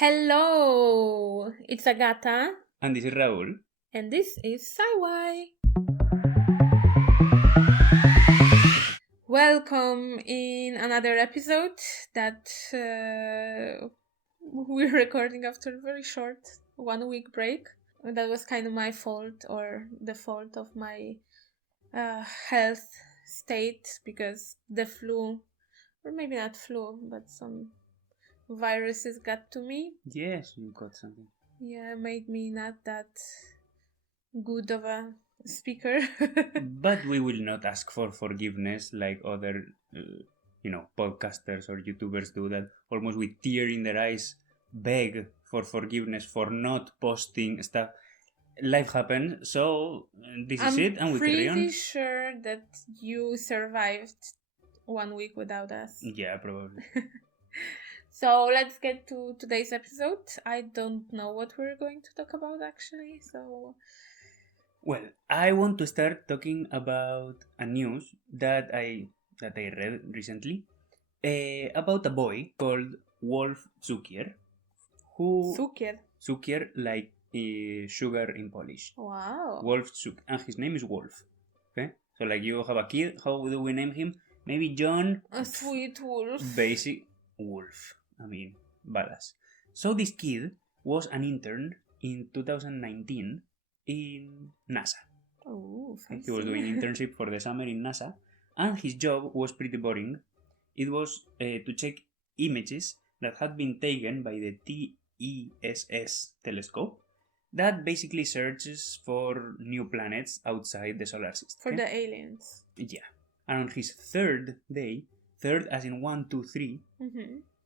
Hello, it's Agata, And this is Raul. and this is Sci-why. Welcome in another episode that we're recording after a very short 1 week break. That was kind of my fault, or the fault of my health state, because the flu, or maybe not flu, but some viruses got to me. Yes, you got something. Yeah, made me not that good of a speaker. But we will not ask for forgiveness like other, podcasters or YouTubers do that almost with tear in their eyes beg for forgiveness for not posting stuff. Life happens, so this is it, and we carry I'm on. pretty sure that you survived 1 week without us. Yeah, probably. So let's get to today's episode. I don't know what we're going to talk about actually, so... Well, I want to start talking about a news that I read recently about a boy called Wolf Zucker, who Cukier. like sugar in Polish. Wow. Wolf Zucker, and his name is Wolf. Okay, so like you have a kid, how do we name him? Maybe John. A sweet wolf. Basic Wolf. I mean, badass. So this kid was an intern in 2019 in NASA. Oh, fancy. He was doing internship for the summer in NASA, and his job was pretty boring. It was to check images that had been taken by the TESS telescope that basically searches for new planets outside the solar system. For the aliens. Yeah. And on his third day, third as in 1, 2, 3,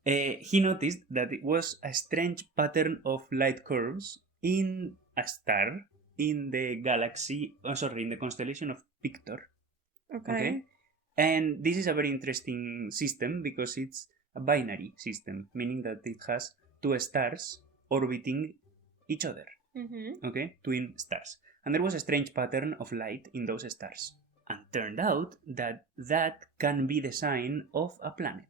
he noticed that it was a strange pattern of light curves in a star in the galaxy, in the constellation of Pictor. Okay. And this is a very interesting system because it's a binary system, meaning that it has two stars orbiting each other. Okay, twin stars. And there was a strange pattern of light in those stars. And turned out that that can be the sign of a planet.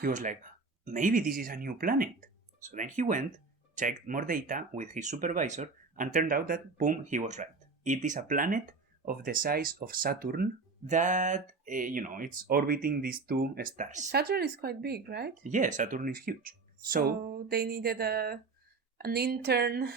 He was like, maybe this is a new planet. So then he went, checked more data with his supervisor, and turned out that, boom, he was right. It is a planet of the size of Saturn that, it's orbiting these two stars. Saturn is quite big, right? Yeah, Saturn is huge. So they needed an intern.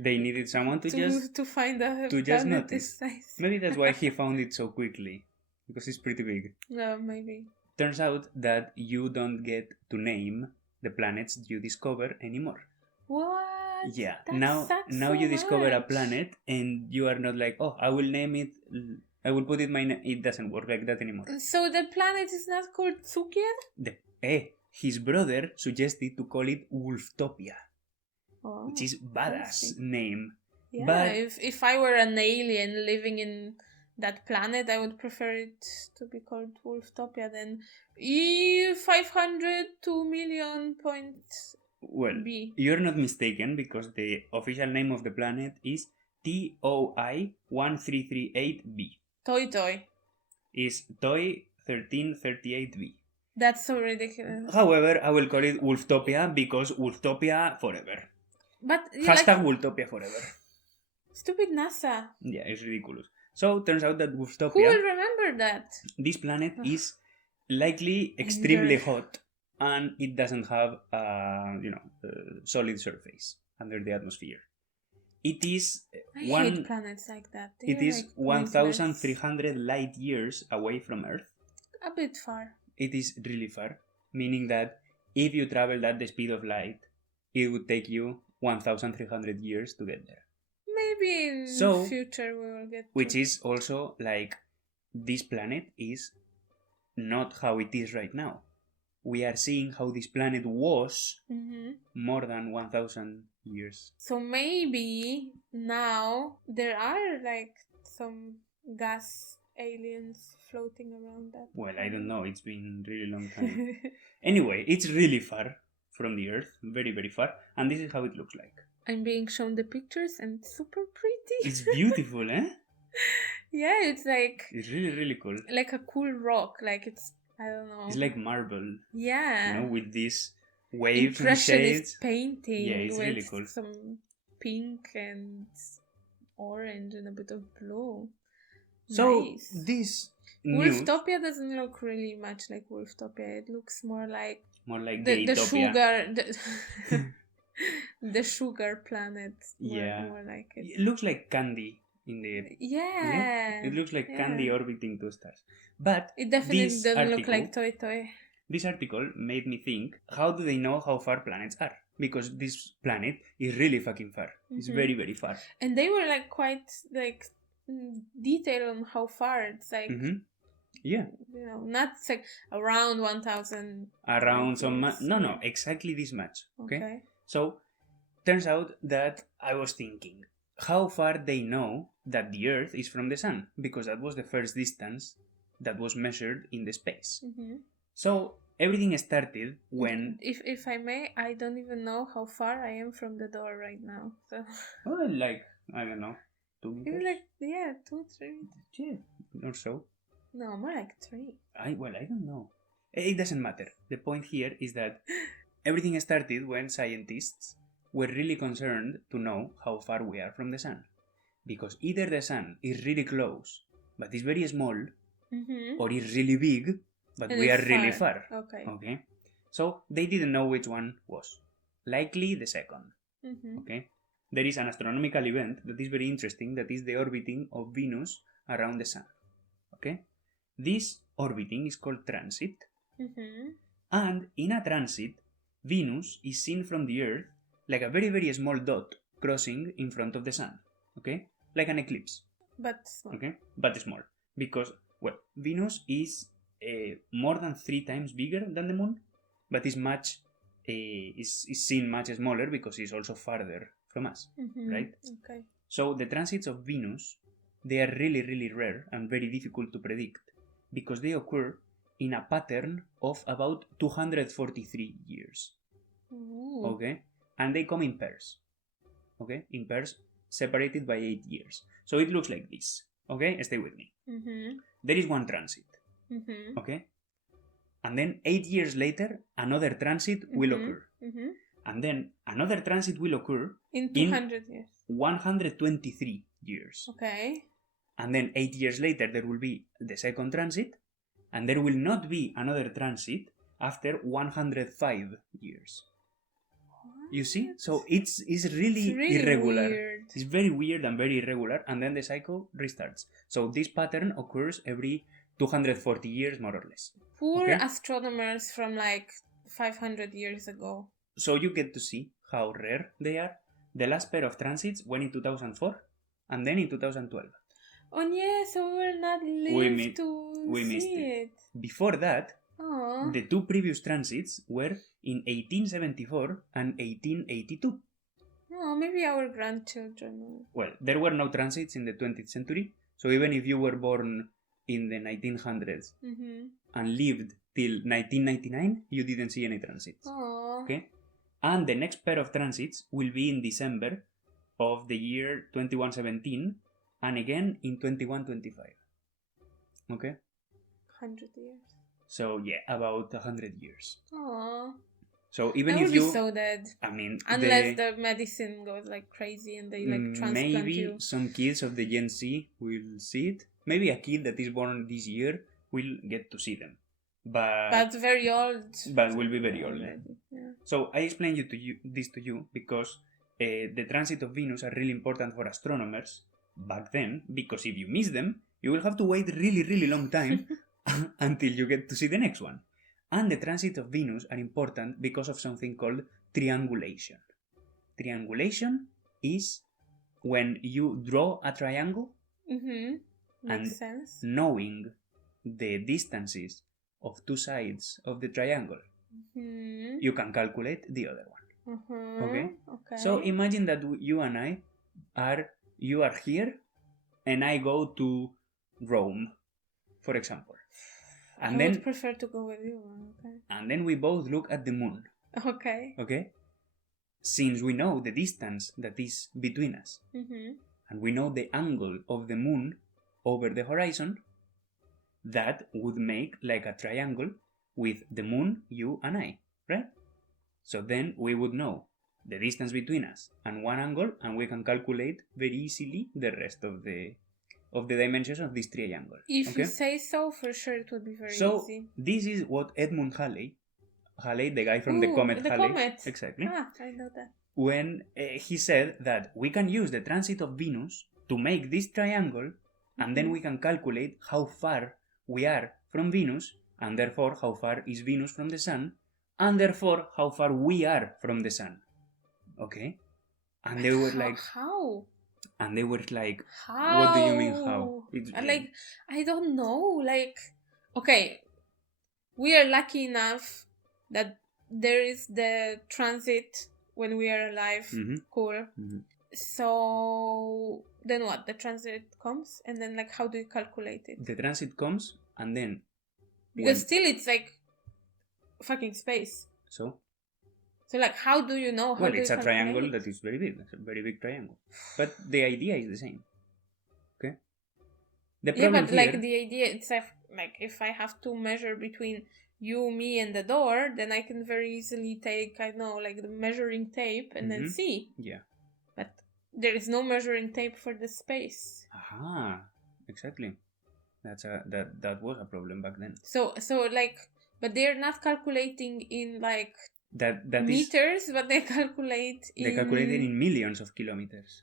They needed someone to find a to planet just notice. This size. Maybe that's why he found it so quickly, because it's pretty big. No, maybe. Turns out that you don't get to name the planets you discover anymore. What? Yeah. That now so you discover a much. planet and you are not like, oh, I will name it, I will put it my name. It doesn't work like that anymore. So the planet is not called Cukier? His brother suggested to call it Wolftopia, Oh, which is badass name. Yeah, but if I were an alien living in that planet, I would prefer it to be called Wolftopia than 502 million points. Well, B. You're not mistaken, because the official name of the planet is TOI 1338b. Toy. Is TOI 1338b. That's so ridiculous. However, I will call it Wolftopia because Wolftopia forever. But hashtag Wolftopia forever. Stupid NASA. Yeah, it's ridiculous. So turns out that Wolftopia, who will remember that? This planet is likely extremely hot, and it doesn't have a solid surface under the atmosphere. It is I hate planets like that. It is 1,300 light years away from Earth. A bit far. It is really far, meaning that if you traveled at the speed of light, it would take you 1,300 years to get there. Maybe in the future we will get Which is also like, this planet is not how it is right now. We are seeing how this planet was more than 1,000 years. So maybe now there are like some gas aliens floating around that. Well, I don't know. It's been a really long time. Anyway, it's really far from the Earth. Very, very far. And this is how it looks like. I'm being shown the pictures and it's super pretty. It's beautiful, eh? Yeah, it's like... It's really, really cool. Like a cool rock. Like it's... I don't know. It's like marble. Yeah. With this waves and impressionist shades. painting Yeah, it's with really cool. some pink and orange and a bit of blue. So Nice. this news, Wolftopia doesn't look really much like Wolftopia. It looks more like Gaytopia. the sugar the sugar planet. More like it. It looks like candy in the Yeah. It looks like candy orbiting two stars. But it definitely this doesn't article, look like Toy. This article made me think, how do they know how far planets are? Because this planet is really fucking far. It's very, very far. And they were like quite like detailed on how far. It's like yeah, you know, not like around 1,000. Around some no, exactly this much. Okay. So turns out that I was thinking how far they know that the Earth is from the Sun, because that was the first distance that was measured in the space. So everything started when... If I may, I don't even know how far I am from the door right now. So. Oh, like, I don't know, 2 meters? Like, 2, 3 meters. Yeah, or so. No, more like 3. I don't know. It doesn't matter. The point here is that everything started when scientists were really concerned to know how far we are from the Sun. Because either the Sun is really close, but is very small, or is really big, but we are really far. Okay. So they didn't know which one was. Likely the second. Okay. There is an astronomical event that is very interesting, that is the orbiting of Venus around the Sun. Okay. This orbiting is called transit. And in a transit, Venus is seen from the Earth like a very, very small dot crossing in front of the Sun. Okay. Like an eclipse. But small. Okay. But small. Because, well, Venus is more than 3 times bigger than the Moon, but is seen much smaller because it's also farther from us, right? Okay. So the transits of Venus, they are really, really rare and very difficult to predict because they occur in a pattern of about 243 years. Ooh. Okay? And they come in pairs. Okay? In pairs separated by 8 years. So it looks like this. Okay? Stay with me. There is one transit. Okay? And then 8 years later, another transit will occur. And then another transit will occur in 200 years. 123 years. Okay. And then 8 years later, there will be the second transit. And there will not be another transit after 105 years. What? You see? So it's really irregular. Weird. It's very weird and very irregular. And then the cycle restarts. So this pattern occurs every 240 years, more or less. Poor astronomers from like 500 years ago. So you get to see how rare they are. The last pair of transits went in 2004 and then in 2012. Oh yeah, so we will not live we missed it. Before that, the 2 previous transits were in 1874 and 1882. Oh, maybe our grandchildren. Well, there were no transits in the 20th century, so even if you were born in the 1900s and lived till 1999, you didn't see any transits. Okay? And the next pair of transits will be in December of the year 2117 and again in 2125. Okay? 100 years. So yeah, about 100 years. Aww. So even I if you... be so dead. I mean... Unless the medicine goes like crazy and they like transplant maybe you. Some kids of the Gen Z will see it. Maybe a kid that is born this year will get to see them. But very old. But will be very old. Yeah. So I explained this to you because the transit of Venus are really important for astronomers back then, because if you miss them, you will have to wait really, really long time until you get to see the next one. And the transit of Venus are important because of something called triangulation. Triangulation is when you draw a triangle Makes sense. Knowing the distances of 2 sides of the triangle, you can calculate the other one. Okay? So imagine that you and I you are here and I go to Rome, for example. And I would prefer to go with you. Okay. And then we both look at the moon. Okay. Okay? Since we know the distance that is between us, and we know the angle of the moon over the horizon, that would make like a triangle with the moon, you and I, right? So then we would know the distance between us and one angle, and we can calculate very easily the rest of the dimensions of this triangle. If you say so, for sure it would be very easy. So this is what Edmund Halley, the guy from the comet Halley, comet. Exactly. I know that. When he said that we can use the transit of Venus to make this triangle, and then we can calculate how far we are from Venus, and therefore how far is Venus from the Sun, and therefore how far we are from the Sun. Okay? And they were like... How? And they were like, how? What do you mean how? I don't know. Okay, we are lucky enough that there is the transit when we are alive. Cool. So then what? The transit comes, and then how do you calculate it? The transit comes, and then... Because still it's fucking space. So how do you know? Well, it's a triangle that is very big. It's a very big triangle. But the idea is the same. Okay? The problem the idea, it's if I have to measure between you, me, and the door, then I can very easily take, the measuring tape and then see. Yeah. But there is no measuring tape for the space. Aha. Exactly. That was a problem back then. So but they're not calculating in that meters, but they calculate in millions of kilometers.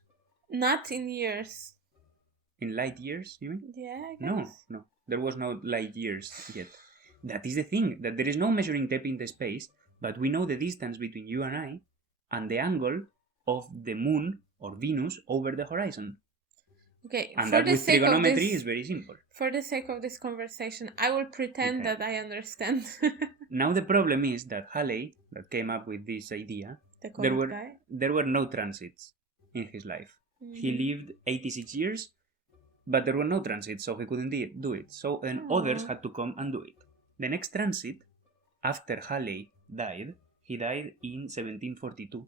Not in years. In light years, you mean? Yeah, I guess. No. There was no light years yet. That is the thing, that there is no measuring tape in the space, but we know the distance between you and I, and the angle of the moon or Venus over the horizon. Okay, and that with trigonometry is very simple. For the sake of this conversation, I will pretend that I understand. Now the problem is that Halley, that came up with this idea, there were no transits in his life. He lived 86 years, but there were no transits, so he couldn't do it. So then others had to come and do it. The next transit, after Halley died, he died in 1742.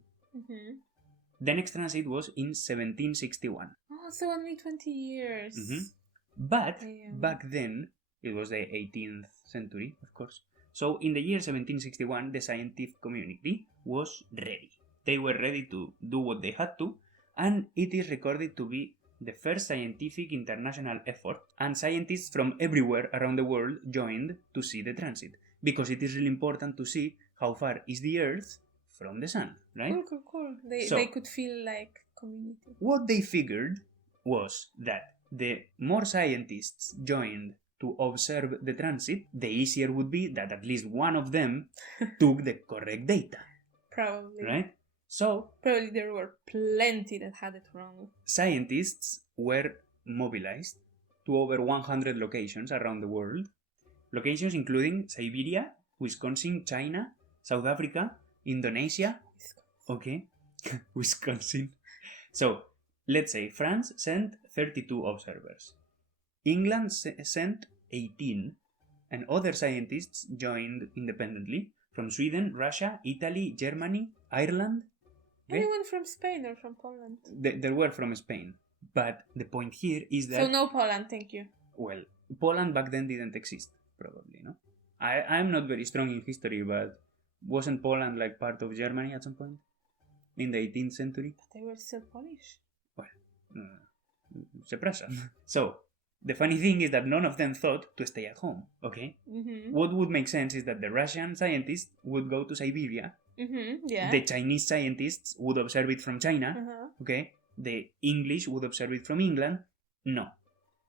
The next transit was in 1761. Oh, so only 20 years. But back then, it was the 18th century, of course. So in the year 1761, the scientific community was ready. They were ready to do what they had to, and it is recorded to be the first scientific international effort, and scientists from everywhere around the world joined to see the transit, because it is really important to see how far is the Earth from the Sun, right? Cool. They could feel like community. What they figured was that the more scientists joined to observe the transit, the easier would be that at least one of them took the correct data. Probably. Right? So... Probably there were plenty that had it wrong. Scientists were mobilized to over 100 locations around the world. Locations including Siberia, Wisconsin, China, South Africa, Indonesia. Okay. Wisconsin. So, let's say France sent 32 observers. England sent 18, and other scientists joined independently from Sweden, Russia, Italy, Germany, Ireland. Okay? Anyone from Spain or from Poland? There were from Spain. But the point here is that... So no Poland, thank you. Well, Poland back then didn't exist, probably, no? I'm not very strong in history, but wasn't Poland like part of Germany at some point? In the 18th century? But they were still Polish. Well, przepraszam. So, the funny thing is that none of them thought to stay at home, okay? What would make sense is that the Russian scientists would go to Siberia. The Chinese scientists would observe it from China, okay? The English would observe it from England. No.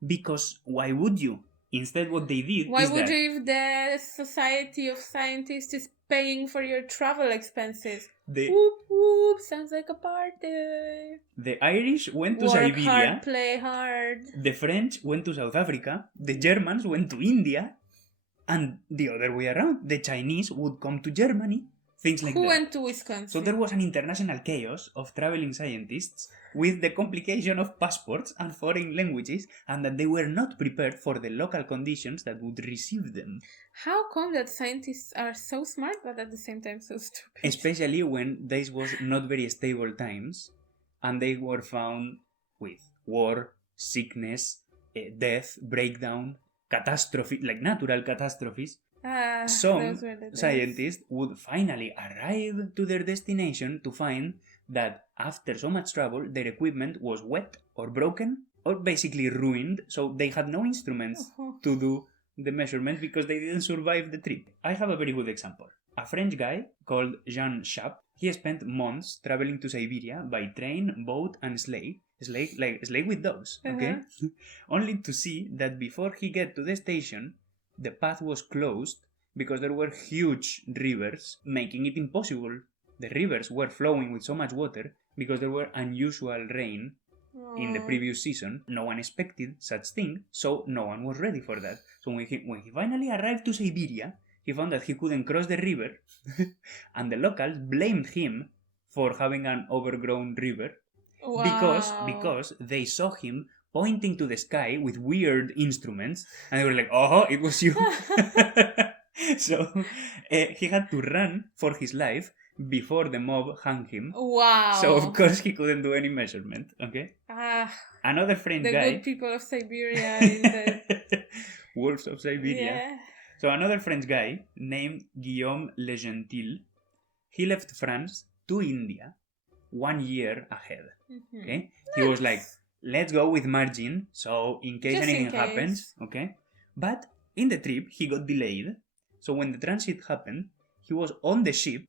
Because why would you? Instead, what they did Why would you if the Society of Scientists is paying for your travel expenses? Whoop whoop, sounds like a party. The Irish went to Work Siberia. hard, play hard. The French went to South Africa. The Germans went to India. And the other way around. The Chinese would come to Germany. Things like that. Who went to Wisconsin? So there was an international chaos of traveling scientists with the complication of passports and foreign languages, and that they were not prepared for the local conditions that would receive them. How come that scientists are so smart but at the same time so stupid? Especially when this was not very stable times, and they were found with war, sickness, death, breakdown, catastrophe, like natural catastrophes. Some scientists would finally arrive to their destination to find that after so much trouble, their equipment was wet or broken or basically ruined, so they had no instruments to do the measurement because they didn't survive the trip. I have a very good example. A French guy called Jean Chap, he spent months traveling to Siberia by train, boat, and sleigh with dogs, okay? Only to see that before he get to the station, the path was closed because there were huge rivers, making it impossible. The rivers were flowing with so much water because there were unusual rain in the previous season. No one expected such thing, so no one was ready for that. So when he finally arrived to Siberia, he found that he couldn't cross the river, and the locals blamed him for having an overgrown river because they saw him pointing to the sky with weird instruments, and they were like, "Oh, it was you." So he had to run for his life before the mob hung him. Wow. So of course he couldn't do any measurement, okay? Another French guy. The good people of Siberia in the... Wolves of Siberia. Yeah. So another French guy named Guillaume Le Gentil, he left France to India 1 year ahead. Okay? He was like, let's go with margin, so in case anything happens, okay? But in the trip, he got delayed. So when the transit happened, he was on the ship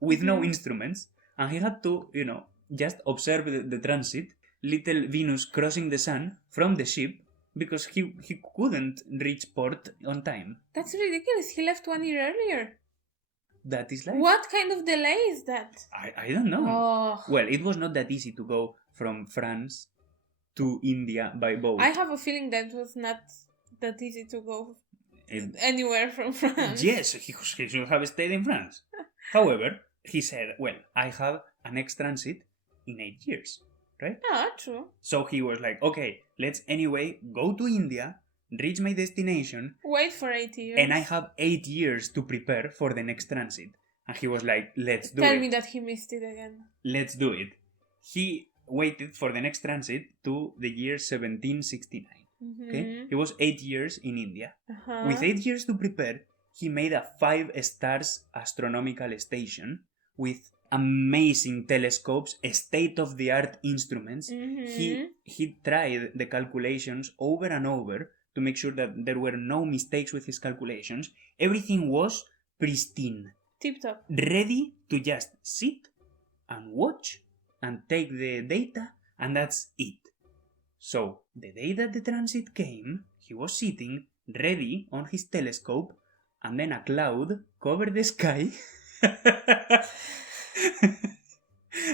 with no instruments, and he had to, just observe the transit, little Venus crossing the sun from the ship, because he couldn't reach port on time. That's ridiculous. He left 1 year earlier. That is life. What kind of delay is that? I don't know. Oh. Well, it was not that easy to go from France to India by boat. I have a feeling that was not that easy to go anywhere from France. Yes, he should have stayed in France. However, he said, well, I have an next transit in 8 years, right? Ah, true. So he was like, okay, let's anyway go to India, reach my destination. Wait for 8 years. And I have 8 years to prepare for the next transit. And he was like, let's do it. Tell me that he missed it again. Let's do it. He waited for the next transit to the year 1769. Okay? He was 8 years in India. With 8 years to prepare, he made a 5 stars astronomical station with amazing telescopes, state-of-the-art instruments. He tried the calculations over and over to make sure that there were no mistakes with his calculations. Everything was pristine. Tip-top. Ready to just sit and watch and take the data, and that's it. So, the day that the transit came, he was sitting, ready on his telescope, and then a cloud covered the sky.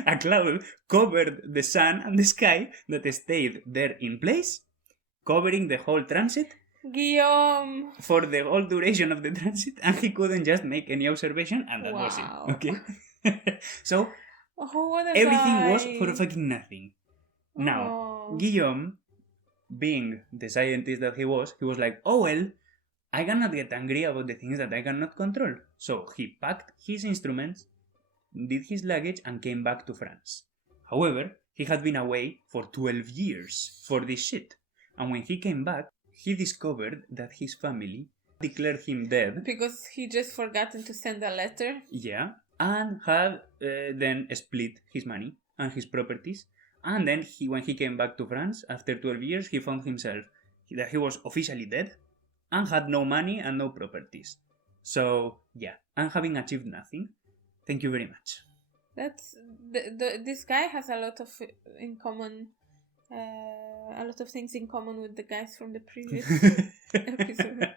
A cloud covered the sun and the sky that stayed there in place, covering the whole transit. Guillaume! For the whole duration of the transit, and he couldn't just make any observation, and that was it. Okay? So, everything was for fucking nothing. Now, Guillaume, being the scientist that he was like, oh well, I cannot get angry about the things that I cannot control. So he packed his instruments, did his luggage, and came back to France. However, he had been away for 12 years for this shit. And when he came back, he discovered that his family declared him dead. Because he just forgotten to send a letter? Yeah. And had then split his money and his properties. And then when he came back to France, after 12 years, he found himself that he was officially dead and had no money and no properties. So, yeah, and having achieved nothing. Thank you very much. That's this guy has a lot of in common, a lot of things in common with the guys from the previous episode.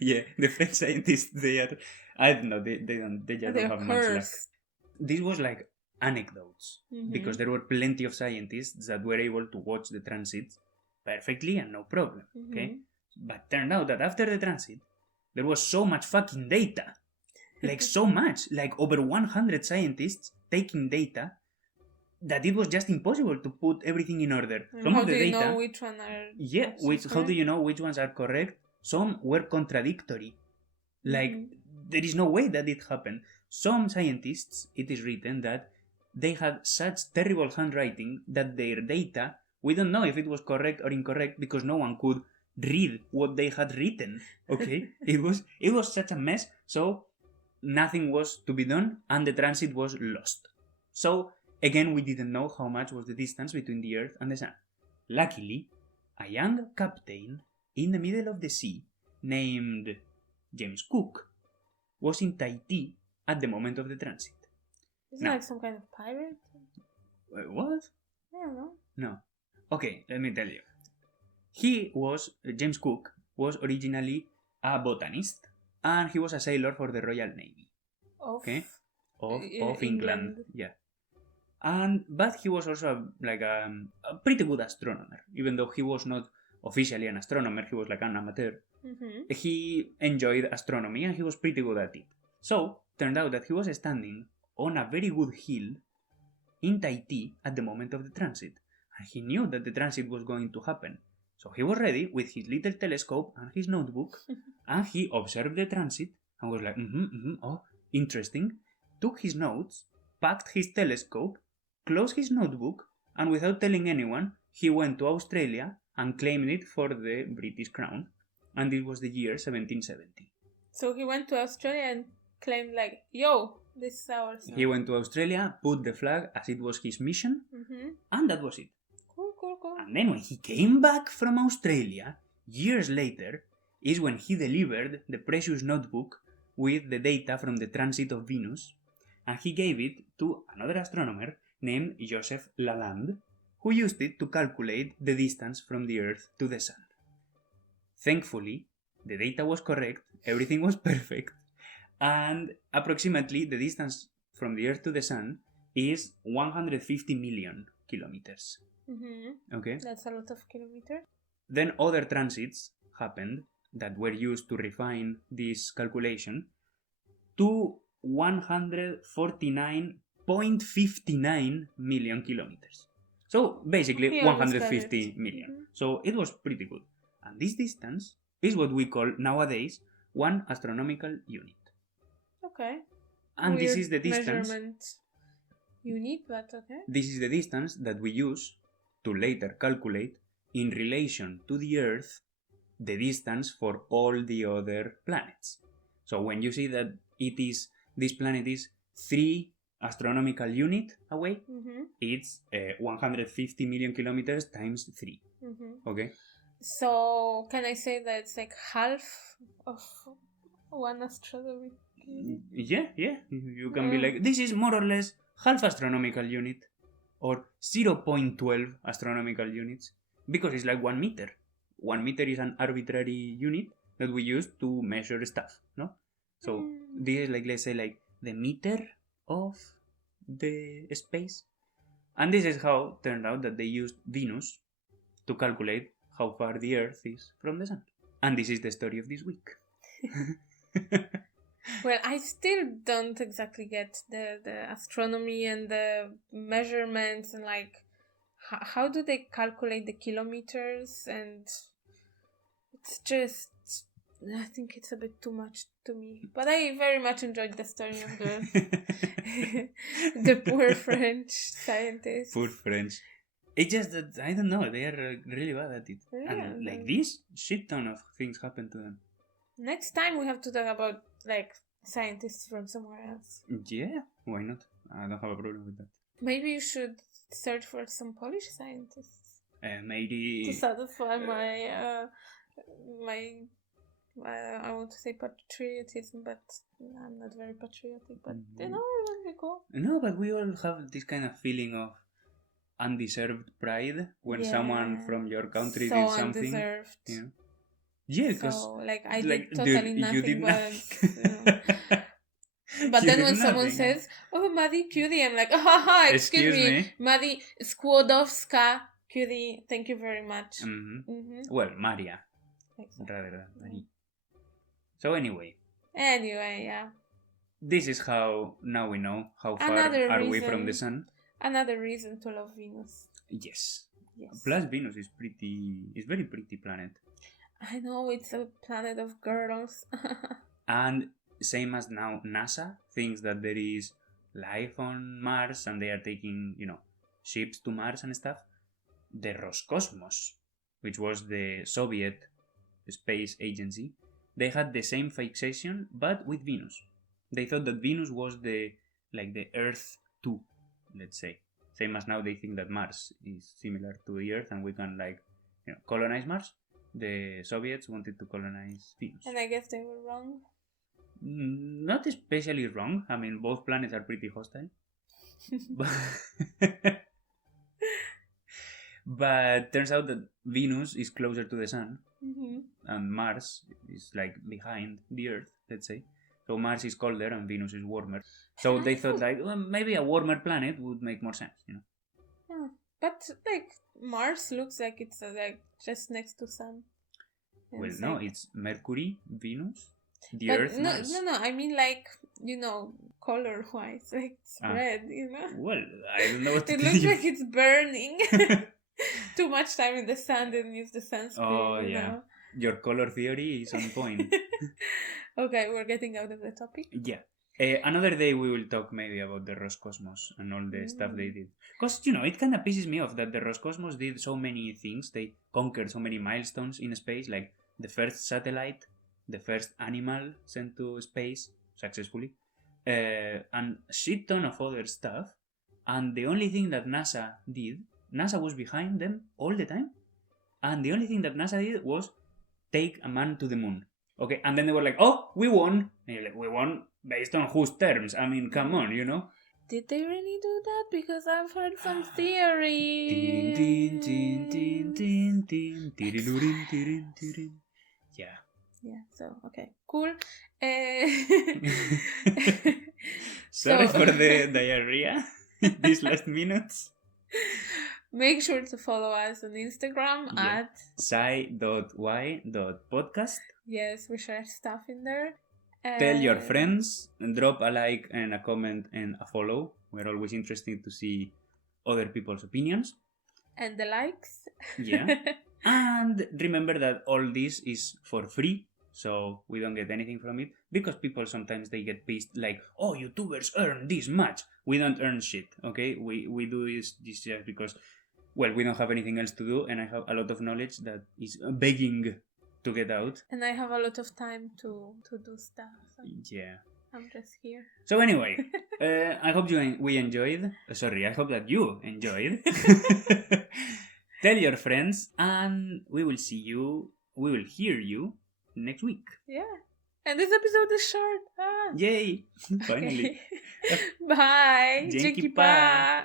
Yeah, the French scientists, they are, I don't know, they just don't have much luck. This was like anecdotes, because there were plenty of scientists that were able to watch the transit perfectly and no problem, okay? But turned out that after the transit, there was so much fucking data. Like so much, like over 100 scientists taking data, that it was just impossible to put everything in order. Some how of the do you data, know which one are... Yeah, how do you know which ones are correct? Some were contradictory. Like, there is no way that it happened. Some scientists, it is written that they had such terrible handwriting that their data, we don't know if it was correct or incorrect because no one could read what they had written. Okay, it was such a mess. So nothing was to be done, and the transit was lost. So again, we didn't know how much was the distance between the Earth and the Sun. Luckily, a young captain in the middle of the sea named James Cook was in Tahiti at the moment of the transit. Is it like some kind of pirate? What? I don't know. No. Okay, let me tell you. James Cook was originally a botanist, and he was a sailor for the Royal Navy. Of England. Yeah. But he was also a pretty good astronomer, even though he was not officially an astronomer, he was like an amateur. Mm-hmm. He enjoyed astronomy and he was pretty good at it. So, turned out that he was standing on a very good hill in Tahiti at the moment of the transit. And he knew that the transit was going to happen. So he was ready with his little telescope and his notebook, and he observed the transit and was like, oh, interesting. Took his notes, packed his telescope, closed his notebook, and without telling anyone, he went to Australia and claimed it for the British Crown. And it was the year 1770. So he went to Australia and claimed like, yo, this is ours. He went to Australia, put the flag as it was his mission, and that was it. Cool. And then when he came back from Australia, years later, is when he delivered the precious notebook with the data from the transit of Venus, and he gave it to another astronomer named Joseph Lalande, who used it to calculate the distance from the Earth to the Sun. Thankfully, the data was correct, everything was perfect, and approximately the distance from the Earth to the Sun is 150 million kilometers. Okay? That's a lot of kilometers. Then other transits happened that were used to refine this calculation to 149.59 million kilometers. So basically 150 million. So it was pretty good. And this distance is what we call nowadays one astronomical unit. Okay. And Weird this is the distance. Measurement unit, but okay. This is the distance that we use to later calculate in relation to the Earth the distance for all the other planets. So when you see that this planet is 3 astronomical units away, it's 150 million kilometers times 3. Okay? So can I say that it's like half of one astronomical unit? Yeah. You can be like, this is more or less half astronomical unit or 0.12 astronomical units, because it's like 1 meter. 1 meter is an arbitrary unit that we use to measure stuff, no? So this is like, let's say, like the meter of the space. And this is how it turned out that they used Venus to calculate how far the Earth is from the Sun. And this is the story of this week. Well, I still don't exactly get the astronomy and the measurements and like how do they calculate the kilometers, and it's just, I think it's a bit too much to me. But I very much enjoyed the story of the poor French scientists. Poor French. It's just that, I don't know, they are really bad at it. Yeah, and like this shit ton of things happen to them. Next time we have to talk about like scientists from somewhere else. Yeah, why not? I don't have a problem with that. Maybe you should search for some Polish scientists. Maybe to satisfy my I want to say patriotism, but I'm not very patriotic. But you know, it would be cool. No, but we all have this kind of feeling of undeserved pride when someone from your country did something. Undeserved. Yeah. Yeah, because like I did totally nothing. You did nothing. But then when someone says, "Oh, Maddie Curie," I'm like, "Oh, excuse me, Maddie Skłodowska Curie. Thank you very much." Well, Maria, rather than Marie. So anyway, yeah. This is how now we know how far are we from the Sun. Another reason to love Venus. Yes. Plus, Venus is very pretty planet. I know, it's a planet of girls. And same as now, NASA thinks that there is life on Mars and they are taking, ships to Mars and stuff. The Roscosmos, which was the Soviet Space Agency, they had the same fixation, but with Venus. They thought that Venus was the Earth 2, let's say. Same as now they think that Mars is similar to the Earth and we can colonize Mars. The Soviets wanted to colonize Venus. And I guess they were wrong. Not especially wrong. I mean, both planets are pretty hostile. But turns out that Venus is closer to the Sun, and Mars is behind the Earth, let's say. So Mars is colder and Venus is warmer. So they thought maybe a warmer planet would make more sense, But Mars looks like it's just next to Sun. Well, no, it's Mercury, Venus, the Earth, Mars. No, I mean color-wise, it's red, Well, I don't know what to It tell looks you. like it's burning. Too much time in the sun and use the sunscreen. Oh, yeah. Your color theory is on point. Okay, we're getting out of the topic. Yeah. Another day we will talk maybe about the Roscosmos and all the stuff they did. Because, it kind of pisses me off that the Roscosmos did so many things. They conquered so many milestones in space, like the first satellite, the first animal sent to space successfully, and a shit ton of other stuff. And the only thing that NASA did, NASA was behind them all the time. And the only thing that NASA did was take a man to the moon. Okay, and then they were like, oh, we won. And you're like, we won based on whose terms? I mean, come on, Did they really do that? Because I've heard some theory. Yeah. Yeah, so, okay, cool. Sorry for the diarrhea these last minutes. Make sure to follow us on Instagram at sci.y.podcast. Yes, we share stuff in there. Tell your friends, and drop a like and a comment and a follow. We're always interested to see other people's opinions. And the likes. Yeah. And remember that all this is for free, so we don't get anything from it. Because people sometimes they get pissed like, oh, YouTubers earn this much. We don't earn shit, okay? We do this just because, well, we don't have anything else to do, and I have a lot of knowledge that is begging to get out. And I have a lot of time to do stuff. So yeah. I'm just here. So anyway, I hope we enjoyed. I hope that you enjoyed. Tell your friends, and we will hear you next week. Yeah. And this episode is short. Yay! Finally. Bye. Dzięki Pa.